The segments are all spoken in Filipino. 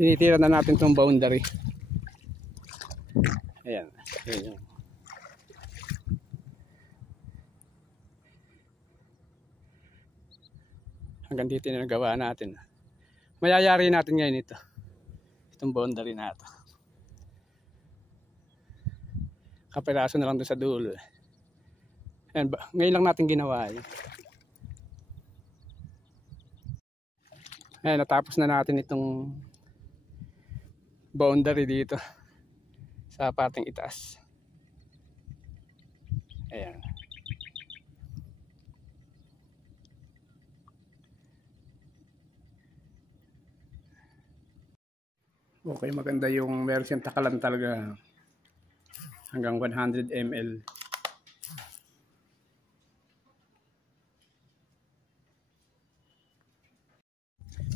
Tinitira na natin itong boundary. Ayan. Ayan. Hanggang dito na nagawa natin. Mayayari natin ngayon ito. Itong boundary na ito. Kapiraso na lang doon sa dulo. Ayan, ngayon lang natin ginawa yun. Ayan, natapos na natin itong boundary dito sa parteng itaas. Ayan. Okay, maganda yung meron siyang takalan talaga hanggang 100 ml.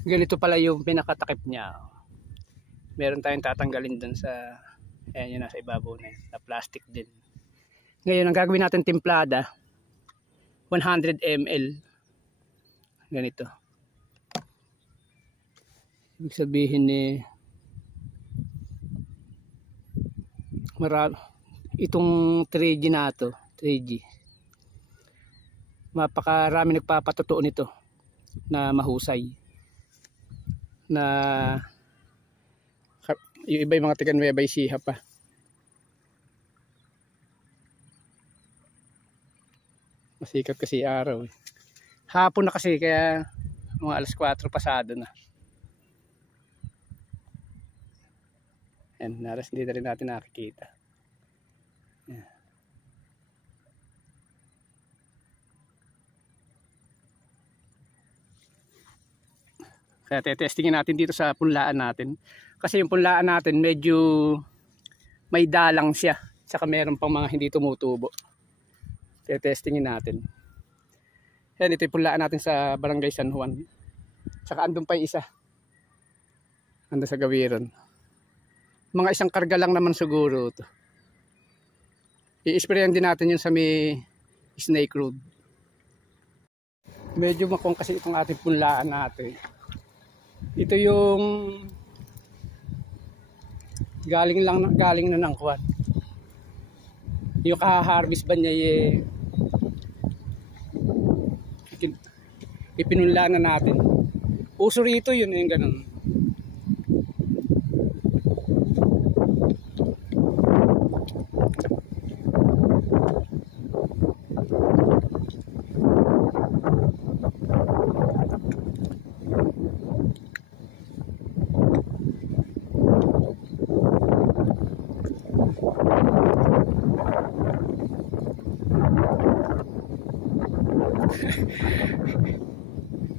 Ganito pala yung pinakatakip niya. Meron tayong tatanggalin dun sa, ayan yung nasa ibabaw na plastic din. Ngayon ang gagawin natin timplada 100 ml. Ganito. Ibig sabihin marami itong 3G na to, 3G. Mapakarami nagpapatotoo nito na mahusay. Na yung iba yung mga tigan Nueva Ecija pa. Masikat kasi araw eh. Hapon na kasi kaya mga alas 4 pasado na. Yan, naras hindi na rin natin nakikita. Yan. Kaya tetestingin natin dito sa punlaan natin. Kasi yung punlaan natin medyo may dalang siya. Saka meron pang mga hindi tumutubo. Tetestingin natin. Yan, ito yung punlaan natin sa Barangay San Juan. Saka andun pa yung isa. Andun sa Gawiran. Mga isang karga lang naman siguro ito. I-sprayan din natin yun sa may Snake Road. Medyo makong kasi itong ating punlaan natin. Ito yung galing na ng kuwan. Yung kaha-harvest ba niya ipinunlaan na natin. Uso rito yun yung ganun.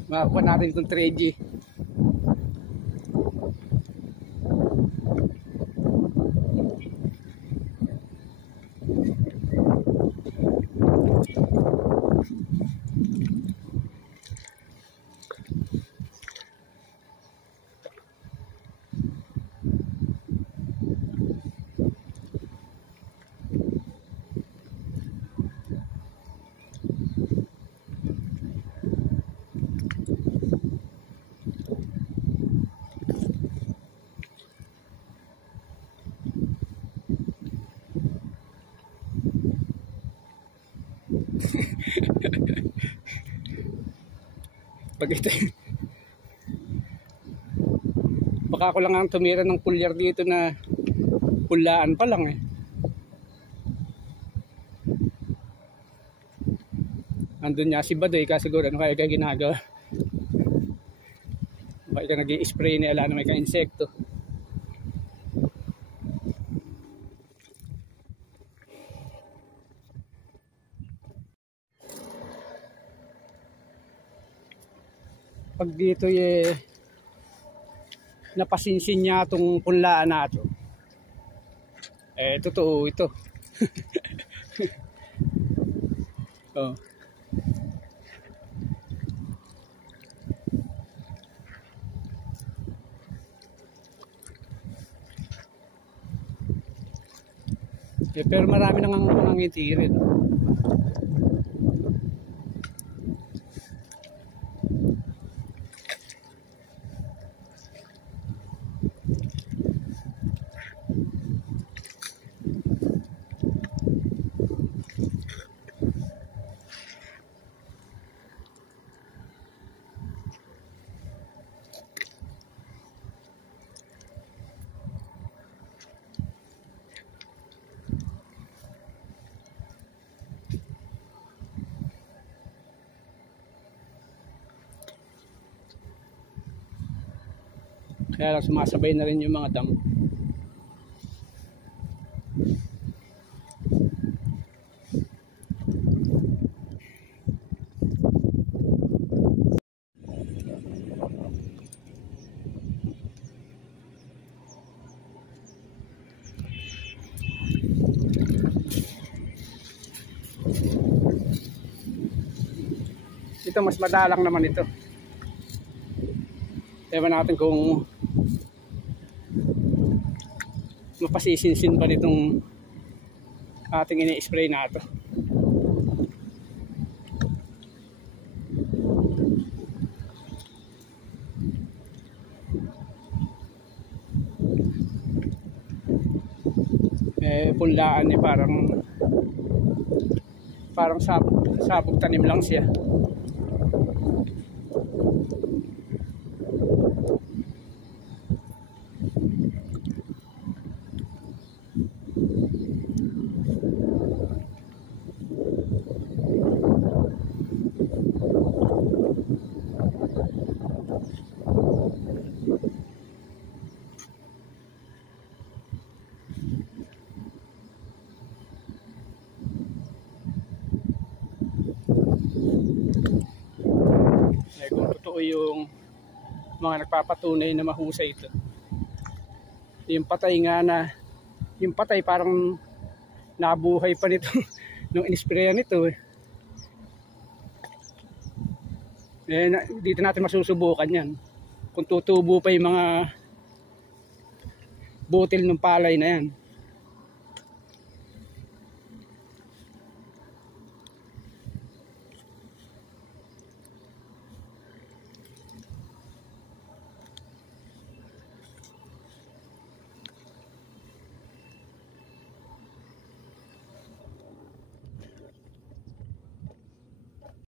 Makakuha natin itong 3G. Pag ito baka ako lang ang tumira ng pulyar dito na pulaan pa lang eh. Andun niya si Badoy kasi siguro ano kaya ginagawa. Baka ka nag-i-spray na ala na may ka-insekto. Pag dito napasinsin niya itong punlaan na ito. Totoo ito. Oh. Pero marami nang nangitirin. Kaya lang sumasabay na rin yung mga damo. Ito mas madalang naman ito. Ewan natin kung mapasisinsin pa nitong ating ini-spray na ito. Punlaan eh, parang sabog tanim lang siya. Kung totoo yung mga nagpapatunay na mahusay ito, yung patay nga na, yung patay parang nabuhay pa nito nung inisprayan nito dito natin masusubukan yan kung tutubo pa yung mga butil ng palay na yan.